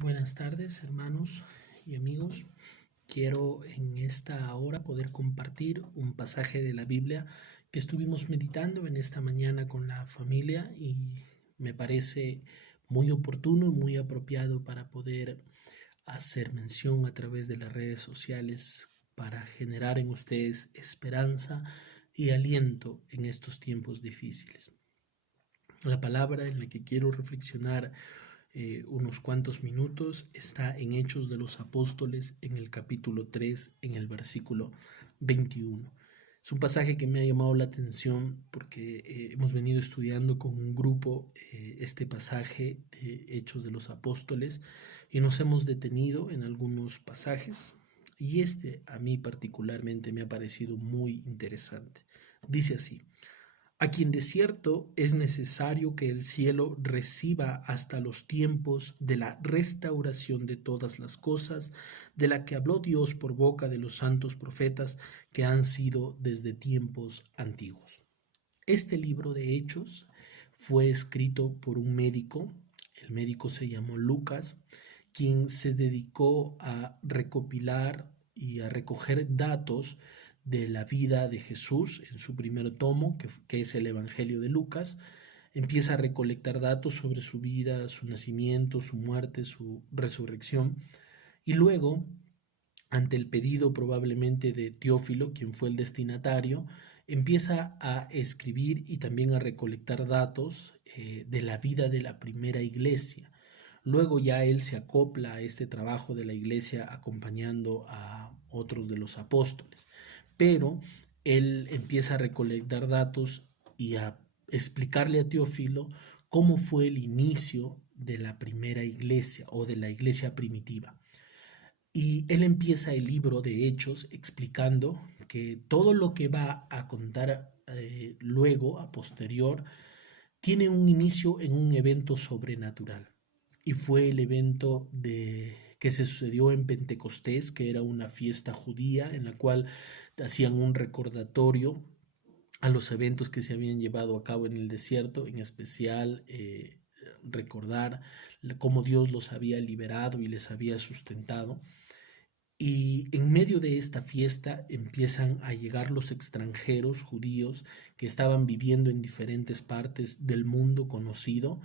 Buenas tardes, hermanos y amigos. Quiero en esta hora poder compartir un pasaje de la Biblia que estuvimos meditando en esta mañana con la familia y me parece muy oportuno y muy apropiado para poder hacer mención a través de las redes sociales para generar en ustedes esperanza y aliento en estos tiempos difíciles. La palabra en la que quiero reflexionar unos cuantos minutos está en Hechos de los Apóstoles, en el capítulo 3, en el versículo 21. Es un pasaje que me ha llamado la atención porque hemos venido estudiando con un grupo este pasaje de Hechos de los Apóstoles y nos hemos detenido en algunos pasajes y este a mí particularmente me ha parecido muy interesante. Dice así: a quien de cierto es necesario que el cielo reciba hasta los tiempos de la restauración de todas las cosas, de la que habló Dios por boca de los santos profetas que han sido desde tiempos antiguos. Este libro de Hechos fue escrito por un médico. El médico se llamó Lucas, quien se dedicó a recopilar y a recoger datos de la vida de Jesús en su primer tomo, que es el Evangelio de Lucas. Empieza a recolectar datos sobre su vida, su nacimiento, su muerte, su resurrección, y luego, ante el pedido probablemente de Teófilo, quien fue el destinatario, empieza a escribir y también a recolectar datos de la vida de la primera iglesia. Luego ya él se acopla a este trabajo de la iglesia acompañando a otros de los apóstoles, pero él empieza a recolectar datos y a explicarle a Teófilo cómo fue el inicio de la primera iglesia o de la iglesia primitiva. Y él empieza el libro de Hechos explicando que todo lo que va a contar luego, a posterior, tiene un inicio en un evento sobrenatural. Y fue el evento que se sucedió en Pentecostés, que era una fiesta judía en la cual hacían un recordatorio a los eventos que se habían llevado a cabo en el desierto, en especial recordar cómo Dios los había liberado y les había sustentado. Y en medio de esta fiesta empiezan a llegar los extranjeros judíos que estaban viviendo en diferentes partes del mundo conocido.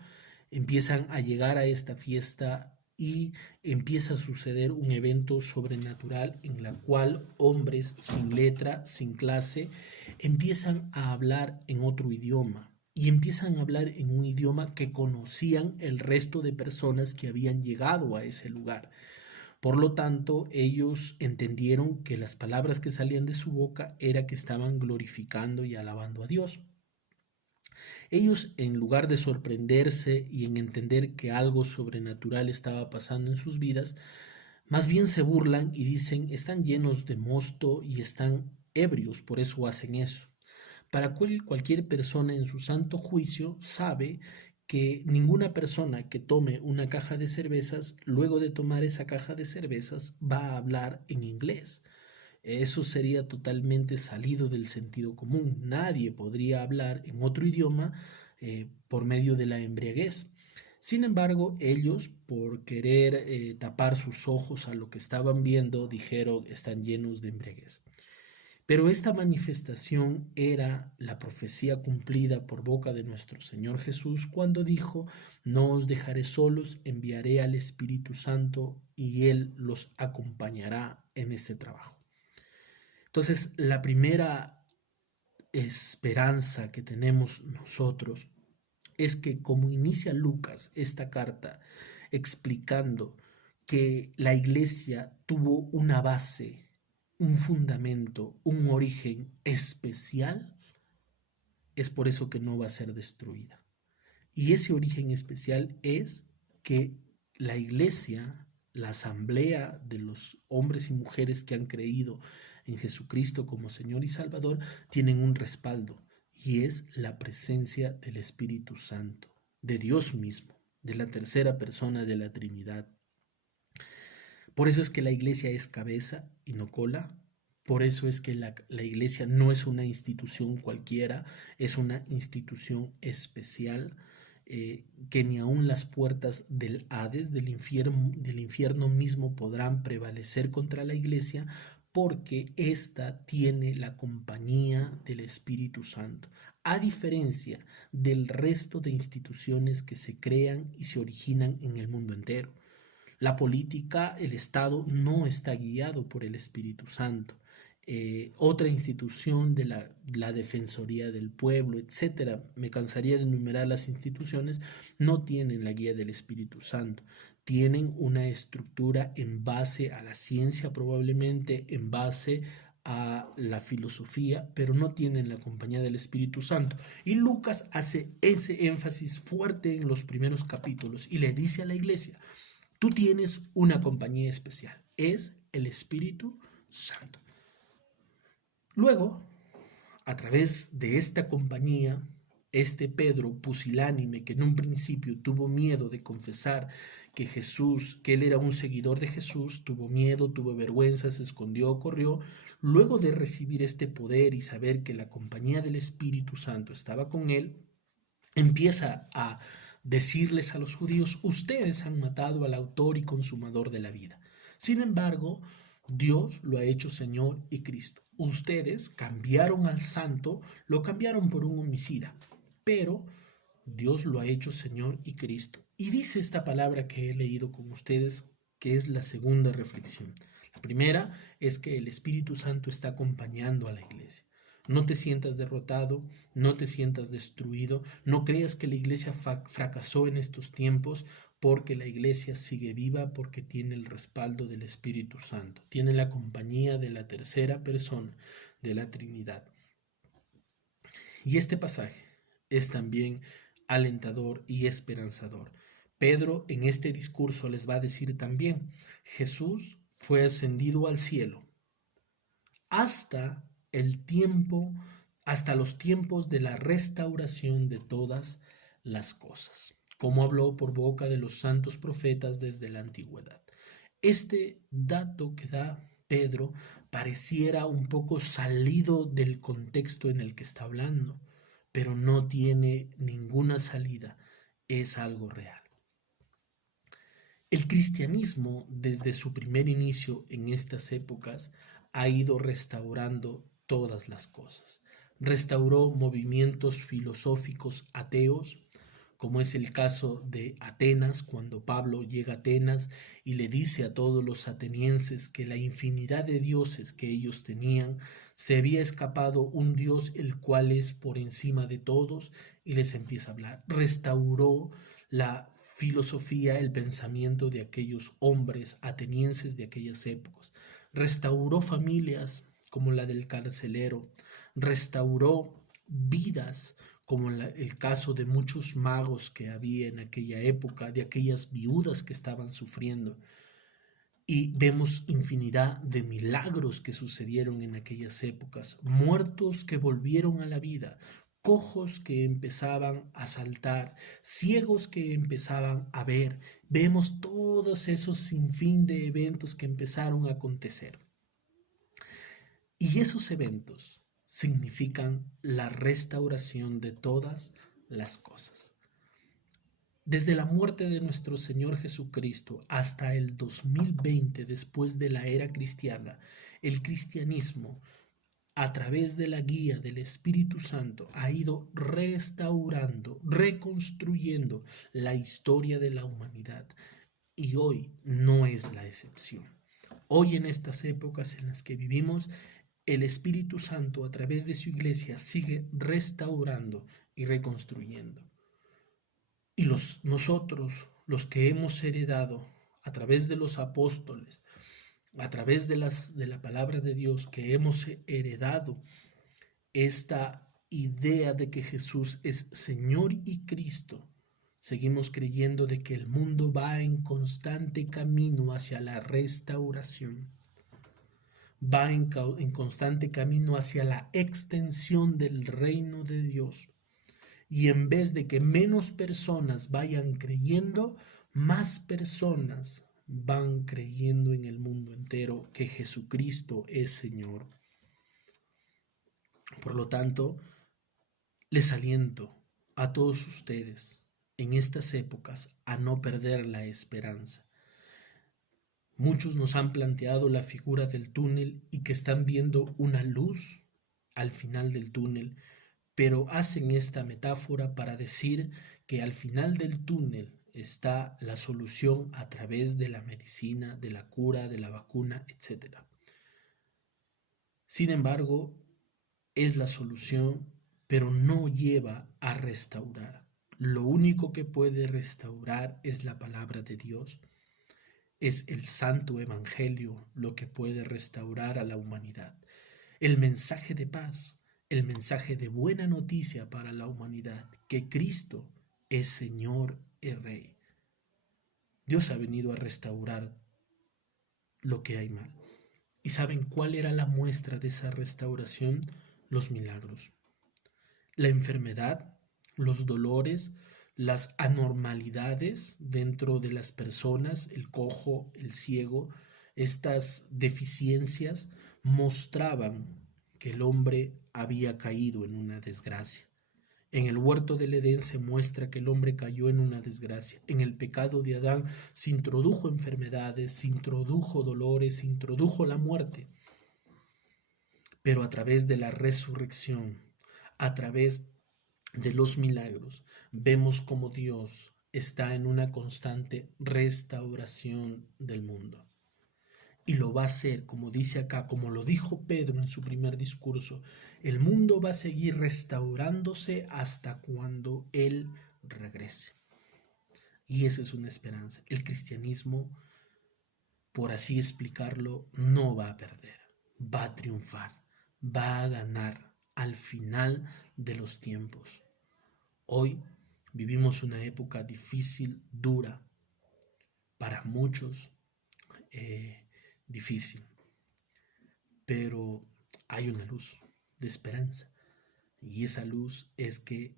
Empiezan a llegar a esta fiesta y empieza a suceder un evento sobrenatural en la cual hombres sin letra, sin clase, empiezan a hablar en otro idioma. Y empiezan a hablar en un idioma que conocían el resto de personas que habían llegado a ese lugar. Por lo tanto, ellos entendieron que las palabras que salían de su boca era que estaban glorificando y alabando a Dios. Ellos, en lugar de sorprenderse y en entender que algo sobrenatural estaba pasando en sus vidas, más bien se burlan y dicen: están llenos de mosto y están ebrios, por eso hacen eso. Para cualquier persona en su santo juicio sabe que ninguna persona que tome una caja de cervezas, luego de tomar esa caja de cervezas, va a hablar en inglés. Eso sería totalmente salido del sentido común. Nadie podría hablar en otro idioma por medio de la embriaguez. Sin embargo, ellos, por querer tapar sus ojos a lo que estaban viendo, dijeron: están llenos de embriaguez. Pero esta manifestación era la profecía cumplida por boca de nuestro Señor Jesús cuando dijo: no os dejaré solos, enviaré al Espíritu Santo y Él los acompañará en este trabajo. Entonces, la primera esperanza que tenemos nosotros es que, como inicia Lucas esta carta explicando que la iglesia tuvo una base, un fundamento, un origen especial, es por eso que no va a ser destruida. Y ese origen especial es que la iglesia, la asamblea de los hombres y mujeres que han creído en Jesucristo como Señor y Salvador, tienen un respaldo, y es la presencia del Espíritu Santo, de Dios mismo, de la tercera persona de la Trinidad. Por eso es que la iglesia es cabeza y no cola. Por eso es que la iglesia no es una institución cualquiera, es una institución especial. que ni aun las puertas del Hades, del infierno mismo, podrán prevalecer contra la iglesia, porque ésta tiene la compañía del Espíritu Santo, a diferencia del resto de instituciones que se crean y se originan en el mundo entero. La política, el Estado, no está guiado por el Espíritu Santo. Otra institución de la Defensoría del Pueblo, etcétera, me cansaría de enumerar las instituciones, no tienen la guía del Espíritu Santo. Tienen una estructura en base a la ciencia, probablemente en base a la filosofía, pero no tienen la compañía del Espíritu Santo. Y Lucas hace ese énfasis fuerte en los primeros capítulos y le dice a la iglesia: tú tienes una compañía especial, es el Espíritu Santo. Luego, a través de esta compañía, este Pedro pusilánime, que en un principio tuvo miedo de confesar que él era un seguidor de Jesús, tuvo miedo, tuvo vergüenza, se escondió, corrió. Luego de recibir este poder y saber que la compañía del Espíritu Santo estaba con él, empieza a decirles a los judíos: ustedes han matado al autor y consumador de la vida. Sin embargo, Dios lo ha hecho Señor y Cristo. Ustedes cambiaron al santo, lo cambiaron por un homicida, pero Dios lo ha hecho Señor y Cristo. Y dice esta palabra que he leído con ustedes, que es la segunda reflexión. La primera es que el Espíritu Santo está acompañando a la iglesia. No te sientas derrotado, no te sientas destruido, no creas que la iglesia fracasó en estos tiempos, porque la iglesia sigue viva, porque tiene el respaldo del Espíritu Santo, tiene la compañía de la tercera persona de la Trinidad. Y este pasaje es también alentador y esperanzador. Pedro en este discurso les va a decir también: Jesús fue ascendido al cielo hasta los tiempos de la restauración de todas las cosas, como habló por boca de los santos profetas desde la antigüedad. Este dato que da Pedro pareciera un poco salido del contexto en el que está hablando, pero no tiene ninguna salida, es algo real. El cristianismo, desde su primer inicio en estas épocas, ha ido restaurando todas las cosas. Restauró movimientos filosóficos ateos, como es el caso de Atenas, cuando Pablo llega a Atenas y le dice a todos los atenienses que la infinidad de dioses que ellos tenían, se había escapado un Dios el cual es por encima de todos, y les empieza a hablar. Restauró la filosofía, el pensamiento de aquellos hombres atenienses de aquellas épocas. Restauró familias como la del carcelero, restauró vidas como el caso de muchos magos que había en aquella época, de aquellas viudas que estaban sufriendo. Y vemos infinidad de milagros que sucedieron en aquellas épocas, muertos que volvieron a la vida, cojos que empezaban a saltar, ciegos que empezaban a ver. Vemos todos esos sinfín de eventos que empezaron a acontecer. Y esos eventos significan la restauración de todas las cosas. Desde la muerte de nuestro Señor Jesucristo hasta el 2020, después de la era cristiana, el cristianismo, a través de la guía del Espíritu Santo, ha ido restaurando, reconstruyendo la historia de la humanidad. Y hoy no es la excepción. Hoy, en estas épocas en las que vivimos, el Espíritu Santo, a través de su iglesia, sigue restaurando y reconstruyendo. Y nosotros, los que hemos heredado a través de los apóstoles, a través de la palabra de Dios, que hemos heredado esta idea de que Jesús es Señor y Cristo, seguimos creyendo de que el mundo va en constante camino hacia la restauración, va en constante camino hacia la extensión del reino de Dios. Y en vez de que menos personas vayan creyendo, más personas van creyendo en el mundo entero que Jesucristo es Señor. Por lo tanto, les aliento a todos ustedes en estas épocas a no perder la esperanza. Muchos nos han planteado la figura del túnel y que están viendo una luz al final del túnel, pero hacen esta metáfora para decir que al final del túnel está la solución a través de la medicina, de la cura, de la vacuna, etc. Sin embargo, es la solución, pero no lleva a restaurar. Lo único que puede restaurar es la palabra de Dios. Es el Santo Evangelio lo que puede restaurar a la humanidad. El mensaje de paz, el mensaje de buena noticia para la humanidad, que Cristo es Señor y Rey. Dios ha venido a restaurar lo que hay mal. ¿Y saben cuál era la muestra de esa restauración? Los milagros. La enfermedad, los dolores, las anormalidades dentro de las personas, el cojo, el ciego, estas deficiencias mostraban que el hombre había caído en una desgracia. En el huerto del Edén se muestra que el hombre cayó en una desgracia. En el pecado de Adán se introdujo enfermedades, se introdujo dolores, se introdujo la muerte. Pero a través de la resurrección, a través de los milagros, vemos cómo Dios está en una constante restauración del mundo. Y lo va a hacer, como dice acá, como lo dijo Pedro en su primer discurso, el mundo va a seguir restaurándose hasta cuando Él regrese. Y esa es una esperanza. El cristianismo, por así explicarlo, no va a perder, va a triunfar, va a ganar al final de los tiempos. Hoy vivimos una época difícil, dura, para muchos difícil, pero hay una luz de esperanza y esa luz es que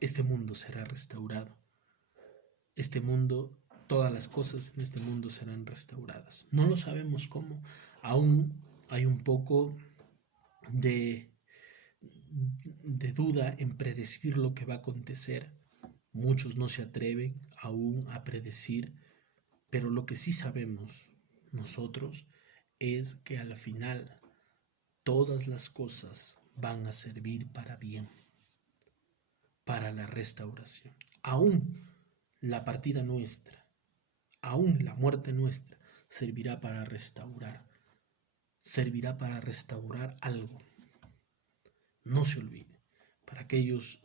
este mundo será restaurado. Este mundo, todas las cosas en este mundo serán restauradas. No lo sabemos cómo, aún hay un poco de duda en predecir lo que va a acontecer. Muchos no se atreven aún a predecir, pero lo que sí sabemos nosotros es que al final todas las cosas van a servir para bien, para la restauración. Aún la partida nuestra, aún la muerte nuestra servirá para restaurar algo. No se olvide, para aquellos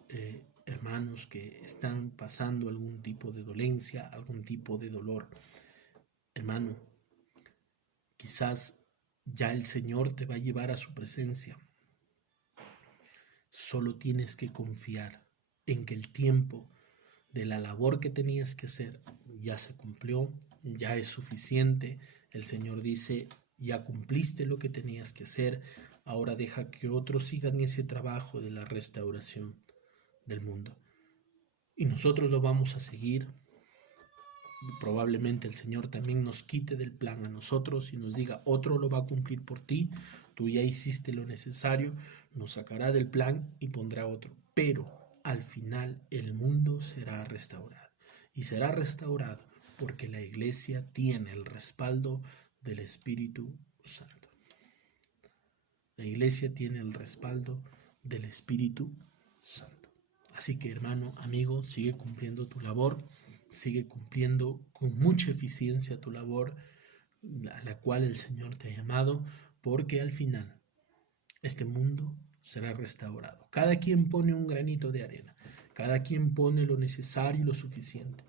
hermanos que están pasando algún tipo de dolencia, algún tipo de dolor, hermano, quizás ya el Señor te va a llevar a su presencia. Solo tienes que confiar en que el tiempo de la labor que tenías que hacer ya se cumplió, ya es suficiente. El Señor dice, ya cumpliste lo que tenías que hacer, ahora deja que otros sigan ese trabajo de la restauración del mundo. Y nosotros lo vamos a seguir. Probablemente el Señor también nos quite del plan a nosotros y nos diga, otro lo va a cumplir por ti, tú ya hiciste lo necesario, nos sacará del plan y pondrá otro. Pero al final el mundo será restaurado. Y será restaurado porque la iglesia tiene el respaldo del Espíritu Santo. La iglesia tiene el respaldo del Espíritu Santo. Así que, hermano, amigo, sigue cumpliendo tu labor, sigue cumpliendo con mucha eficiencia tu labor a la cual el Señor te ha llamado, porque al final este mundo será restaurado. Cada quien pone un granito de arena, cada quien pone lo necesario y lo suficiente.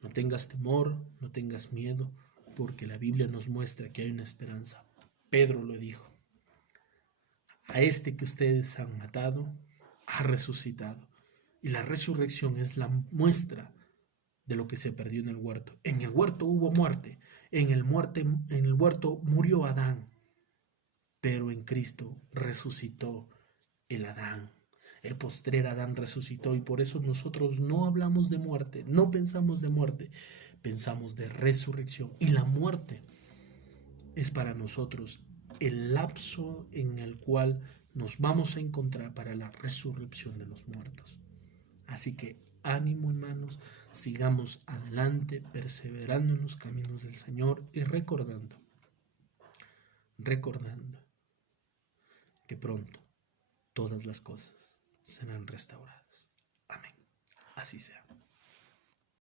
No tengas temor, no tengas miedo, porque la Biblia nos muestra que hay una esperanza. Pedro lo dijo, a este que ustedes han matado, ha resucitado. Y la resurrección es la muestra de lo que se perdió en el huerto. En el huerto hubo muerte, en el huerto murió Adán, pero en Cristo resucitó el Adán. El postrer Adán resucitó y por eso nosotros no hablamos de muerte, no pensamos de muerte, pensamos de resurrección. Y la muerte es para nosotros el lapso en el cual nos vamos a encontrar para la resurrección de los muertos. Así que ánimo, hermanos, sigamos adelante, perseverando en los caminos del Señor y recordando que pronto todas las cosas serán restauradas. Amén. Así sea.